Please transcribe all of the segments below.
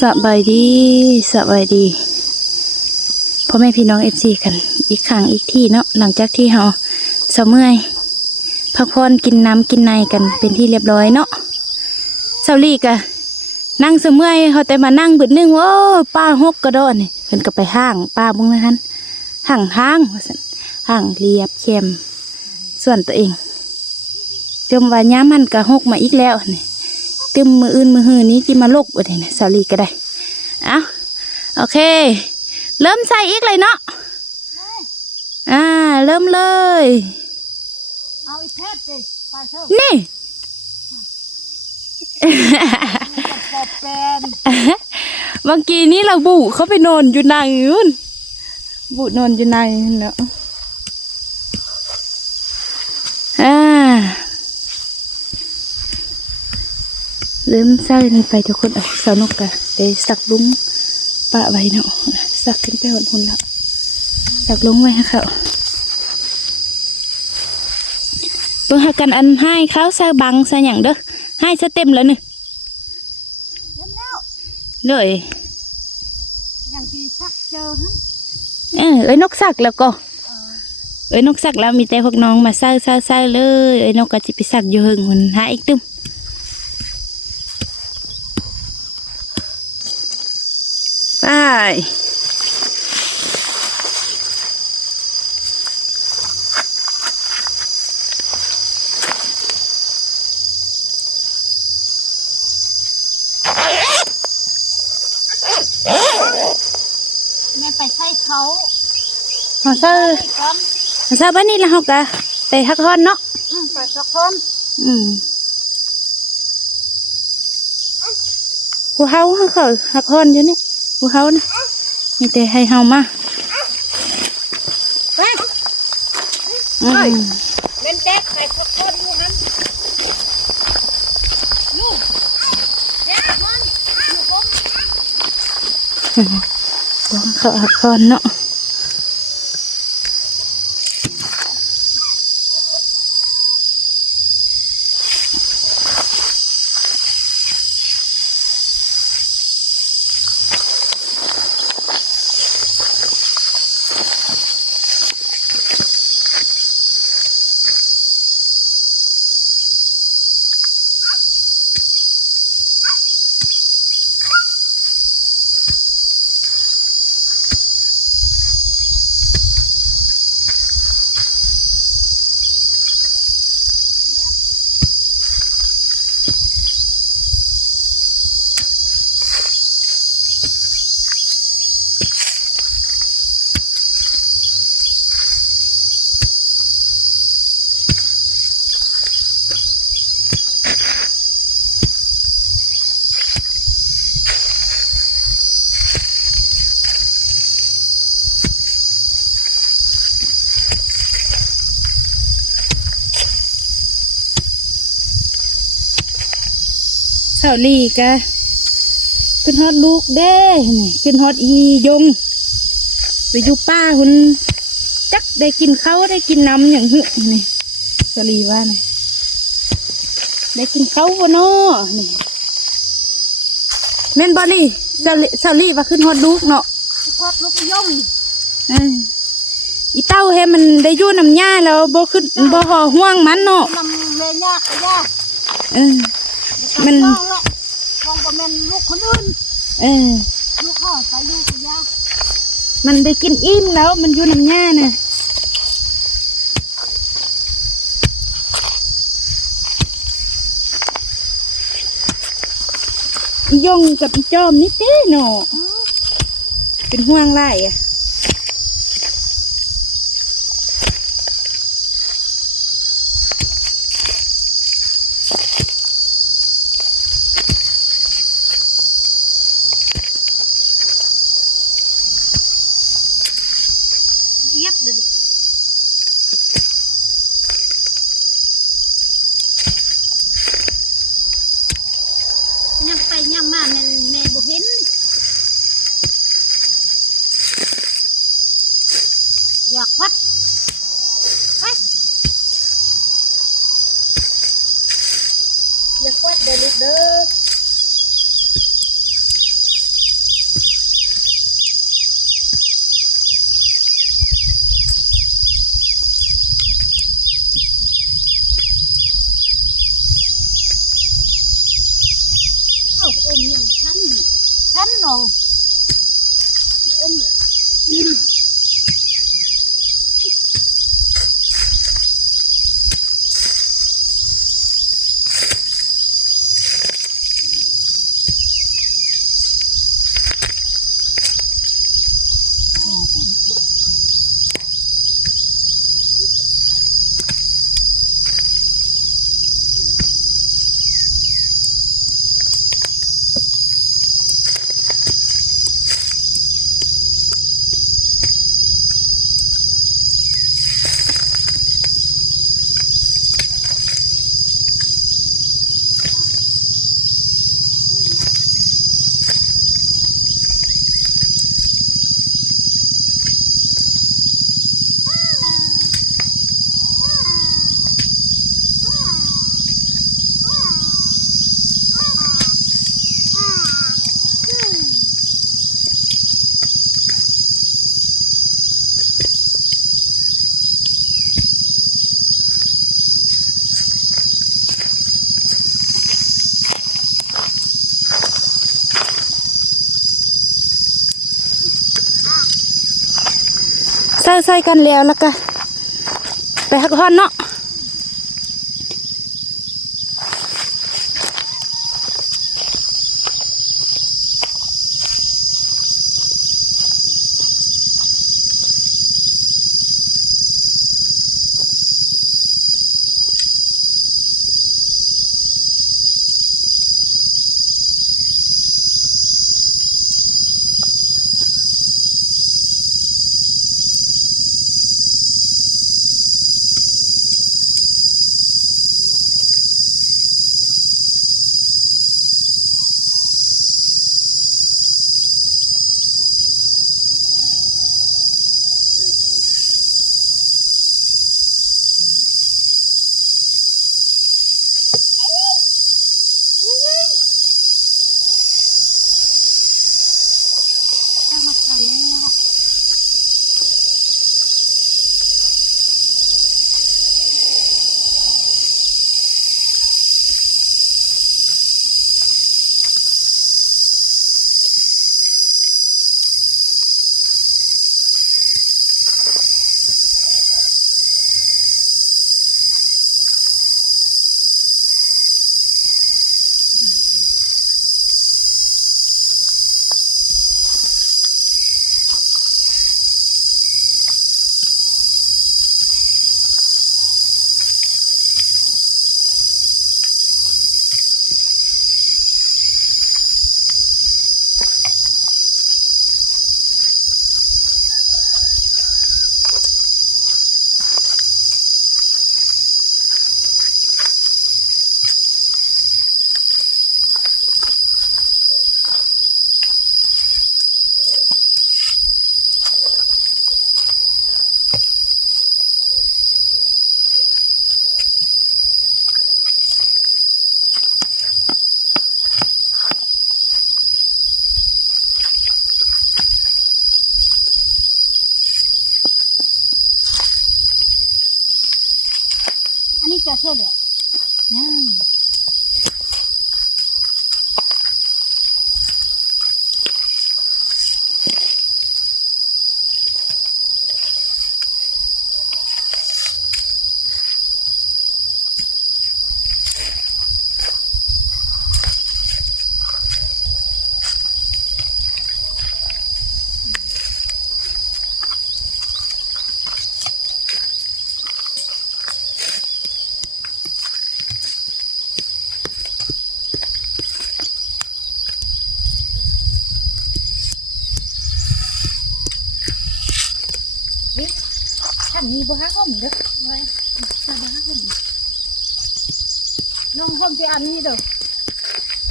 สบายดีสบายดีพ่อแม่พี่น้องเอฟซีกัน อีกครั้งอีกที่เนาะหลังจากที่เราเสาเมื่อยพักผ่อนกินน้ำกินในกันเป็นที่เรียบร้อยเนาะเสาลีกะนั่งเสาเมื่อยเขาแต่มานั่งบิดนึงโอ้ป้าหกกระโดดนี่เพิ่นก็ไปห้างป้าบุ้งนะฮันห้างห้างว่างเรียบเข้มส่วนตัวเองจมว่าย้ามันก็หกมาอีกแล้วนี่ ตึมมืออื่นมือหือนี้ที่มาลกบ่ได้นะสาลีก็ได้เอาโอเค เริ่มใส่อีกเลยเนาะอ่า เริ่มเลยเอาอีเพชรสิไปเถอะนี่จะปอบแปลนเมื่อกี้นี้เราบุเขาไปนอนอยู่ในนู่นบุนอนอยู่ในเนาะ เริ่มใส่ลงไปทุกคนเอาสาวนกกะเดี๋ยวสักลุงปะไว้เนาะสักขึ้นไปหดหุ่นแล้วสักลุงไว้ให้เขาเบิ่งหากันอันให้เขาใส่บังใส่หยังเด้อให้ซะเต็มแล้วนี่เห็นแล้วเลยอย่างที่ชักเจอฮะเออเอ้ยนกสักแล้วก็เอ้ยนกสักแล้วมีแต่พวกน้องมาเศร้าเศร้าเศร้าเลยเอ้ยนกก็จะไปสักอยู่หึงมันหาอีกตึมไป แม่ไปใช้เขามาเศร้าไปก่อนมาเศร้าบ้านนี้แล้วเขาก็ไปฮักฮอนเนาะอืมไปสักคนอืมกูเฮาเขาฮักฮอนอยู่นี่ กูเฮานะมีแต่ให้เฮามาไปอืมเป็นเด็กไปสักคนอยู่ฮันลูกเด็กมันอยู่ผมลองเขาฮักฮอนเนาะาลีกะขึ้นฮอดลูกเด้นี่ขึ้นฮอดอียง ไปอยู่ป้าคุณจักได้กินข้าวได้กินน้ำอย่างหึนี่เสาลีว่านี่ได้กินข้าวบ่เนาะนี่แม่นบ่นี่เสาลีเสาลีว่าขึ้นฮอดลูกเนาะที่พอดลูกย่องเอออีเต้าให้มันได้อยู่น้ำหญ้าแล้วบ่ขึ้นบ่ห่อห่วงมันเนาะนำเมยากไปยากเออ มันมองละมองบ่แม่นลูกคนอื่น เออ ลูกเขาไปอยู่ไปยากมันได้กินอิ่มแล้วมันอยู่น้ำหญ้าน่ะอียงกับอีจอมนี่เต้เนาะเป็นห่วงไรอะ เย็บเลยดิยังไปยังมาแม่น ใส่กันแล้วแล้วก็ไปฮักฮอนเนาะ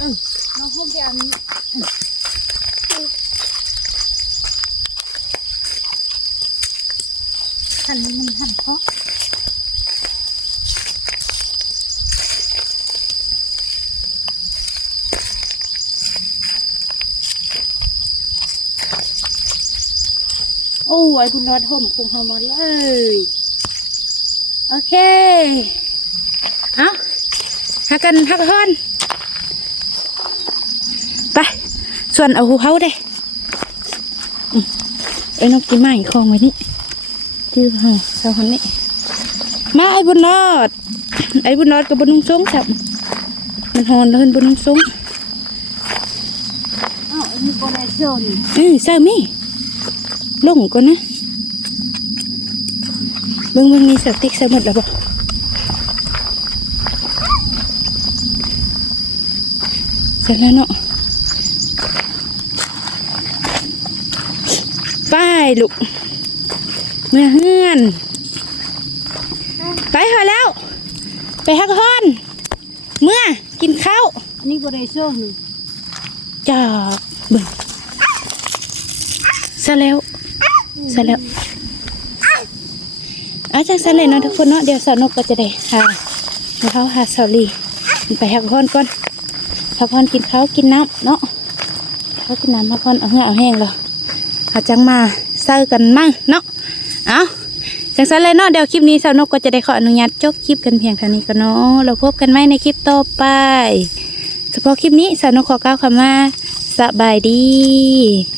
น้องห่มที่อันนี้หันนี้มันหันเพราะโอ้ยคุณนอดห่มคุงเฮามาเลยโอเค เอาหากันพักผ่อน ไปส่วนเอาหูเฮาเด้อืมเอ้ยนกกินไม้คลองไว้นี่ที่เฮาเสาหันนี่มาไอ้บุญรอดไอ้บุญรอดกับบุญนุ่งสงสับมันหอนแล้วเพิ่นบุญนุ่งสงอ้าวอันนี้ก็ได้โซนเออเศร้ามีลงก่อนนะเบิ่งเบิ่งมีสติ๊กใส่หมดแล้วบ่เสร็จแล้วเนาะไป ลูกเมื่อเฮือนไปหาแล้ว ไปฮักฮอน เมื่อกินข้าวอันนี้ก็ได้โซนจากเบิ่งซะแล้วซะแล้วอาจารย์สันเลยเนาะทุกคนเนาะเดี๋ยวสาวนกก็จะได้หาเขาหาสาลีไปหักพอนก่อนพักพอนกินข้าวกินน้ำเนาะข้าวกินน้ำพักพอนเอาเหือเอาแห้งแล้วอาจังมา เซากันมั่งเนาะเอาจังสันเลยเนาะเดี๋ยวคลิปนี้สาวนกก็จะได้ขออนุญาตจบคลิปกันเพียงเท่านี้ก็เนาะเราพบกันไหมในคลิปต่อไปเฉพาะคลิปนี้สาวนกขอกล่าวคำว่าสบายดี